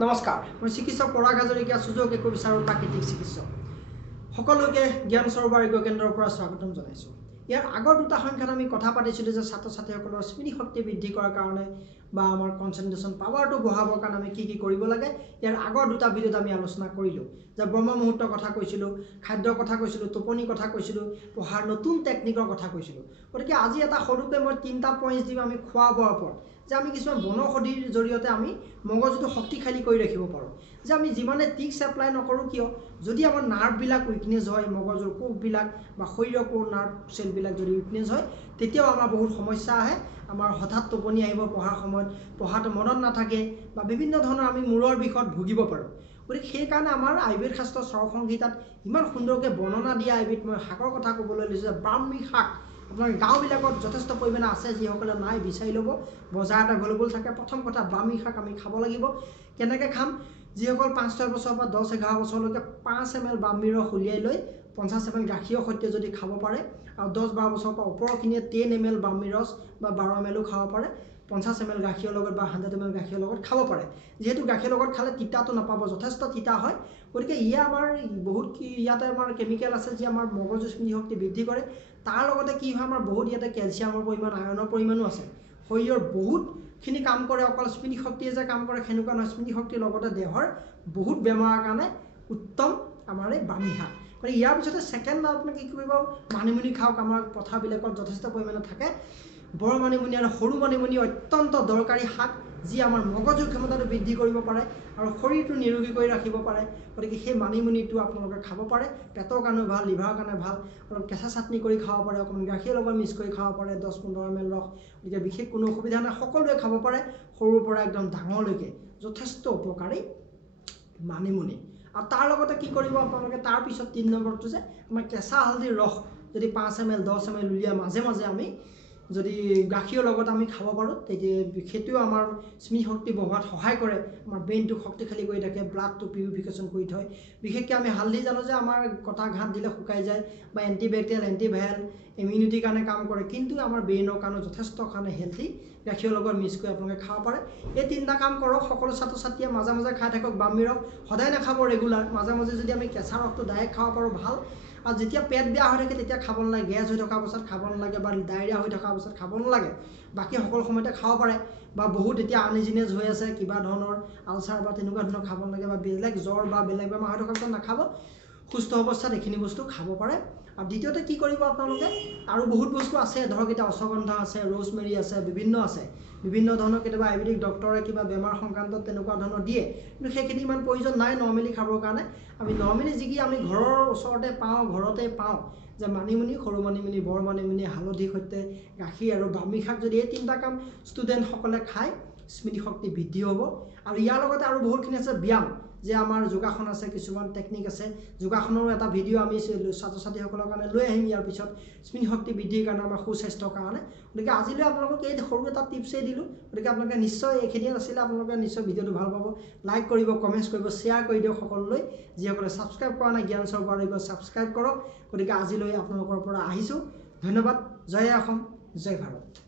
নমস্কাৰ, মই চিকিৎসক পৰাগ হাজৰিকা, সুযোগ একো বিচাৰৰ প্ৰাকৃতিক চিকিৎসক। সকলোকে জ্ঞান সৰোবৰ আৰোগ্য কেন্দ্ৰৰ পৰা স্বাগতম জনাইছোঁ। ইয়াৰ আগৰ দুটা সংখ্যাত আমি কথা পাতিছিলোঁ যে ছাত্ৰ ছাত্ৰীসকলৰ স্মৃতি শক্তি বৃদ্ধি কৰাৰ কাৰণে বা আমাৰ কনচেনট্ৰেশ্যন পাৱাৰটো বঢ়াবৰ কাৰণে আমি কি কৰিব লাগে। ইয়াৰ আগৰ দুটা ভিডিঅ'ত আমি আলোচনা কৰিলোঁ যে ব্ৰহ্ম মুহূৰ্তৰ কথা কৈছিলোঁ, খাদ্যৰ কথা কৈছিলোঁ, টোপনিৰ কথা কৈছিলোঁ, পঢ়াৰ নতুন টেকনিকৰ কথা কৈছিলোঁ। গতিকে আজি এটা সৰুকৈ মই 3টা পইণ্টছ দিম আমি খোৱা বোৱাৰ ওপৰত, যে আমি কিছুমান বনৌষধিৰ জৰিয়তে আমি মগজুটো শক্তিশালী কৰি ৰাখিব পাৰোঁ। যে আমি যিমানে টিক্স এপ্লাই নকৰোঁ কিয়, যদি আমাৰ নাৰ্ভবিলাক উইকনেছ হয়, মগজুৰ কোষবিলাক বা শৰীৰৰ কোৰ নাৰ্ভ চেলবিলাক যদি উইকনেছ হয়, তেতিয়াও আমাৰ বহুত সমস্যা আহে। আমাৰ হঠাৎ টোপনি আহিব, পঢ়াৰ সময়ত পঢ়াটো মনত নাথাকে বা বিভিন্ন ধৰণৰ আমি মূৰৰ বিষত ভুগিব পাৰোঁ। গতিকে সেইকাৰণে আমাৰ আয়ুৰ্বেদ শাস্ত্ৰ চৰসংহিতাত ইমান সুন্দৰকৈ বৰ্ণনা দিয়া এবিধ মই শাকৰ কথা ক'বলৈ লৈছোঁ যে ব্ৰাহ্মী শাক। আপোনাৰ গাঁওবিলাকত যথেষ্ট পৰিমাণে আছে, যিসকলে নাই বিচাৰি ল'ব, বজাৰত এভেইলেবল থাকে। প্ৰথম কথা, ব্ৰাহ্মী শাক আমি খাব লাগিব। কেনেকৈ খাম? যিসকল 5-6 বছৰৰ পৰা 10-11 বছৰলৈকে 5 ml ব্ৰাহ্মী ৰস উলিয়াই লৈ 50 ml গাখীৰৰ সৈতে যদি খাব পাৰে, আৰু 10-12 বছৰৰ পৰা ওপৰখিনিয়ে 10 ml ব্ৰাহ্মী ৰস বা 12 ml খাব পাৰে, 50 ml গাখীৰৰ লগত বা 100 ml গাখীৰৰ লগত খাব পাৰে। যিহেতু গাখীৰৰ লগত খালে তিতাটো নাপাব, যথেষ্ট তিতা হয়। গতিকে আমাৰ বহুত ইয়াতে আমাৰ কেমিকেল আছে যি আমাৰ মগজুৰ স্মৃতিশক্তি বৃদ্ধি কৰে। তাৰ লগতে কি হয়, আমাৰ বহুত ইয়াতে কেলছিয়ামৰ পৰিমাণ, আইৰণৰ পৰিমাণো আছে। শৰীৰৰ বহুতখিনি কাম কৰে, অকল স্মৃতিশক্তিয়ে যে কাম কৰে সেনেকুৱা নহয়। স্মৃতিশক্তিৰ লগতে দেহৰ বহুত বেমাৰৰ কাৰণে উত্তম আমাৰ এই ব্ৰাহ্মী শাক। গতিকে ইয়াৰ পিছতে ছেকেণ্ড আপোনাক কি কৰিব, মানিমুনি খাওক। আমাৰ পথাৰবিলাকত যথেষ্ট পৰিমাণে থাকে। বৰ মানিমুনি আৰু সৰু মানিমুনি অত্যন্ত দৰকাৰী শাক, যি আমাৰ মগজুৰ ক্ষমতাটো বৃদ্ধি কৰিব পাৰে আৰু শৰীৰটো নিৰোগী কৰি ৰাখিব পাৰে। গতিকে সেই মানিমুনিটো আপোনালোকে খাব পাৰে, পেটৰ কাৰণেও ভাল, লিভাৰৰ কাৰণে ভাল। অলপ কেঁচা চাটনি কৰি খাব পাৰে, অকণমান গাখীৰৰ লগত মিক্স কৰি খাব পাৰে, 10-15 ml ৰস। গতিকে বিশেষ কোনো অসুবিধা নাই, সকলোৱে খাব পাৰে, সৰুৰ পৰা একদম ডাঙৰলৈকে। যথেষ্ট উপকাৰী মানিমুনি। আৰু তাৰ লগতে কি কৰিব আপোনালোকে, তাৰপিছত 3 নম্বৰটো যে আমাৰ কেঁচা হালধিৰ ৰস যদি 5 ml 10 ml উলিয়াই মাজে মাজে আমি যদি গাখীৰৰ লগত আমি খাব পাৰোঁ, তেতিয়া সেইটোও আমাৰ স্মৃতিশক্তি বঢ়োৱাত সহায় কৰে। আমাৰ ব্ৰেইনটোক শক্তিশালী কৰি থাকে, ব্লাডটো পিউৰিফিকেশ্যন কৰি থয়। বিশেষকৈ আমি হালধি জানো যে আমাৰ কটা ঘাট দিলে শুকাই যায়, বা এণ্টিবেক্টেৰিয়েল, এণ্টিভাইৰেল, ইমিউনিটিৰ কাৰণে কাম কৰে, কিন্তু আমাৰ ব্ৰেইনৰ কাৰণে যথেষ্ট কাৰণে হেল্থি। গাখীৰৰ লগত মিক্স কৰি আপোনালোকে খাব পাৰে। এই 3টা কাম কৰক। সকলো ছাত্ৰ ছাত্ৰীয়ে মাজে মাজে খাই থাকক ব্ৰাহ্মী ৰস। সদায় নাখাব ৰেগুলাৰ, মাজে মাজে যদি আমি কেঁচা ৰসটো ডাইৰেক্ট খাব পাৰোঁ ভাল। আৰু যেতিয়া পেট বেয়া হৈ থাকে তেতিয়া খাব নালাগে, গেছ হৈ থকা অৱস্থাত খাব নালাগে, বা ডায়েৰিয়া হৈ থকা অৱস্থাত খাব নালাগে। বাকী সকলো সময়তে খাব পাৰে। বা বহুত এতিয়া আনইজিনেছ হৈ আছে, কিবা ধৰণৰ আলচাৰ বা তেনেকুৱা ধৰণৰ খাব নালাগে, বা বেলেগ জ্বৰ বা বেলেগ বেমাৰ হৈ থকা অৱস্থাত নাখাব। সুস্থ অৱস্থাত এইখিনি বস্তু খাব পাৰে। আৰু দ্বিতীয়তে কি কৰিব আপোনালোকে, আৰু বহুত বস্তু আছে, ধৰক এতিয়া অশ্বগন্ধা আছে, ৰ'জমেৰী আছে, বিভিন্ন আছে, বিভিন্ন ধৰণৰ। কেতিয়াবা আয়ুৰ্বেদিক ডক্টৰে কিবা বেমাৰ সংক্ৰান্তত তেনেকুৱা ধৰণৰ দিয়ে, কিন্তু সেইখিনি ইমান প্ৰয়োজন নাই নৰ্মেলি খাবৰ কাৰণে। আমি নৰ্মেলি যি আমি ঘৰৰ ওচৰতে পাওঁ, ঘৰতে পাওঁ, যে মানিমুনি, সৰু মানিমুনি, বৰ মানিমুনি, হালধিৰ সৈতে গাখীৰ আৰু ব্ৰাহ্মী শাক, যদি এই 3টা কাম ষ্টুডেণ্টসকলে খায়, স্মৃতিশক্তি বৃদ্ধি হ'ব। আৰু ইয়াৰ লগতে আৰু বহুতখিনি আছে ব্যায়াম, যে আমাৰ যোগাসন আছে, কিছুমান টেকনিক আছে। যোগাসনৰো এটা ভিডিঅ' আমি ছাত্ৰ ছাত্ৰীসকলৰ কাৰণে লৈ আহিম ইয়াৰ পিছত, স্মৃতিশক্তি বৃদ্ধিৰ কাৰণে, আমাৰ সুস্বাস্থ্যৰ কাৰণে। গতিকে আজিলৈ আপোনালোকক এই সৰু এটা টিপছেই দিলোঁ। গতিকে আপোনালোকে নিশ্চয় এইখিনি আছিলে, আপোনালোকে নিশ্চয় ভিডিঅ'টো ভাল পাব। লাইক কৰিব, কমেণ্টছ কৰিব, শ্বেয়াৰ কৰি দিয়ক সকলোলৈ। যিসকলে ছাবস্ক্ৰাইব কৰা নাই, জ্ঞান সৰোবৰ আৰোগ্য ছাবস্ক্ৰাইব কৰক। গতিকে আজিলৈ আপোনালোকৰ পৰা আহিছোঁ। ধন্যবাদ। জয় অসম, জয় ভাৰত।